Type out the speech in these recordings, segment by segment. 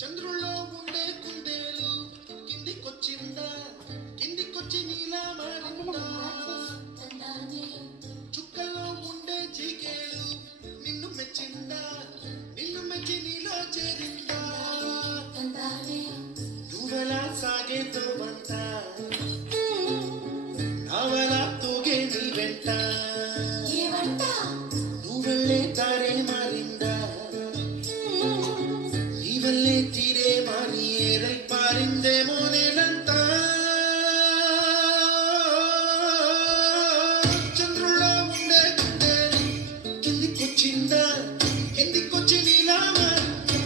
చంద్రుల్లో ఉండే కుందేలు కిందికొచ్చిందా, కిందికొచ్చి నీలా మారిందా. చుక్కల్లో ఉండే చీకేలు నిన్ను మెచ్చిందా, నిన్ను మెచ్చి నీలో చేరిందా. నువ్వెలా సాగేతో వంట, నావలా తూగే నీ వెంట. నువ్వెళ్ళే తారే మారిందా, నీవల్లే తీరే మారి ఏదై పారిందేమో నేనంతా. చంద్రుల్లో ఉండే కుందేలు కిందికొచ్చిందా, కిందికొచ్చి నీలా మారిందా.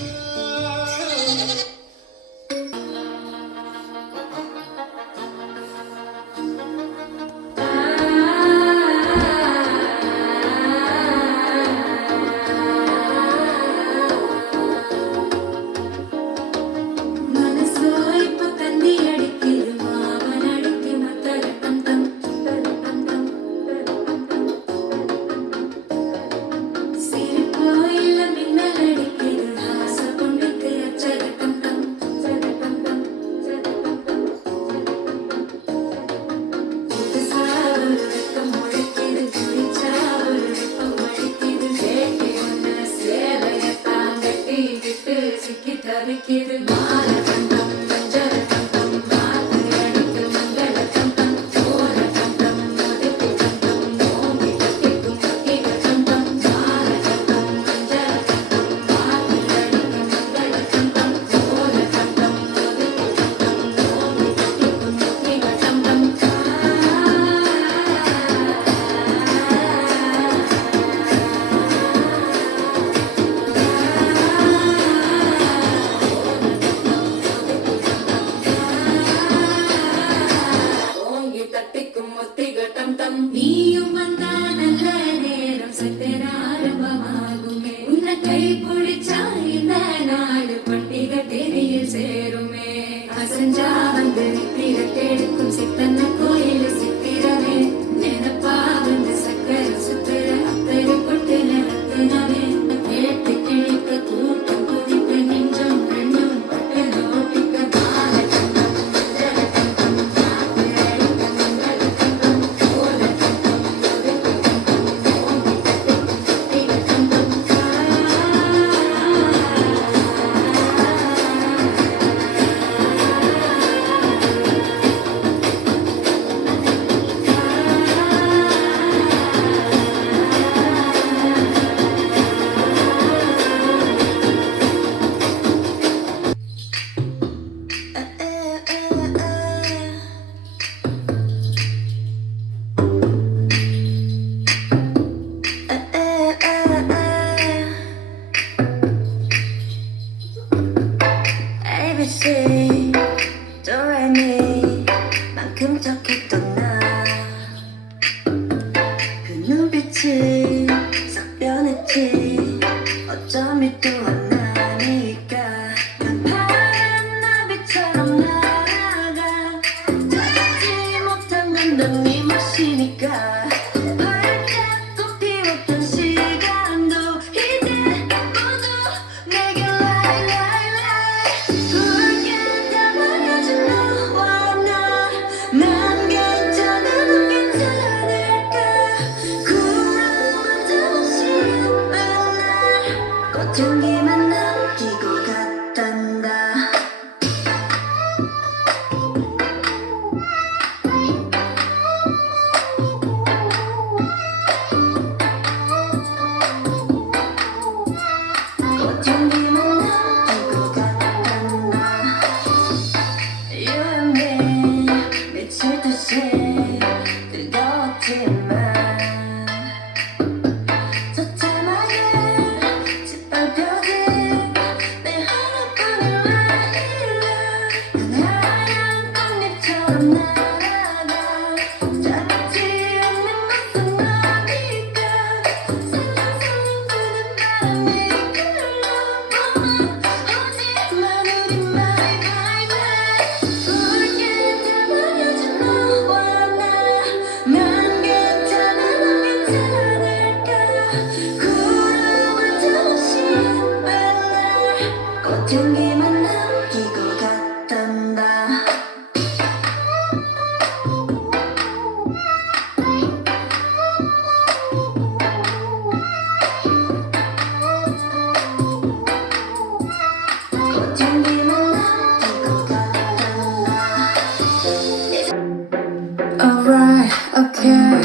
Alright, okay,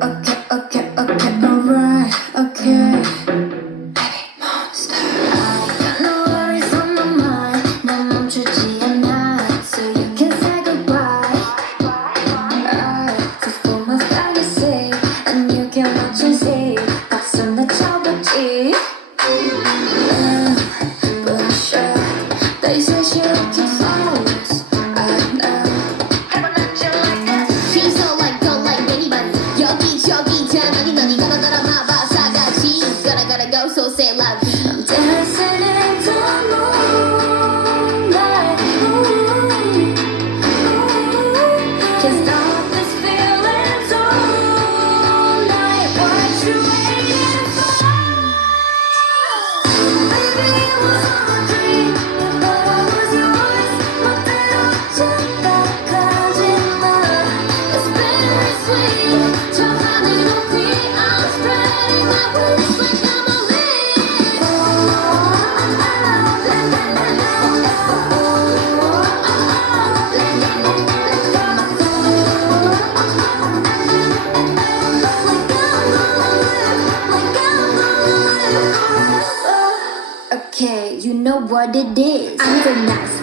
okay, okay, okay, alright, okay. Baby monster. I got no worries on my mind. 난 멈추지 않아, so you can say goodbye. I fulfill my fantasy, and you can watch and see. 박수 나 쳐봤지. Blush up. They say she looking flawless. I know. She's so like go like anybody. 여기저기 장난이 너니 가다 들어마봐 사가지. Gotta go so say la vie. I'm dancing in the moonlight. Can't stop this feeling tonight. What you waiting for? Baby, it was all a dream. But I was yours. 멋대로 착각하지마. It's bittersweet. 저 하늘 높이 I'm spreading my wings like I'm a leaf. Okay, you know what it is. I'm the nice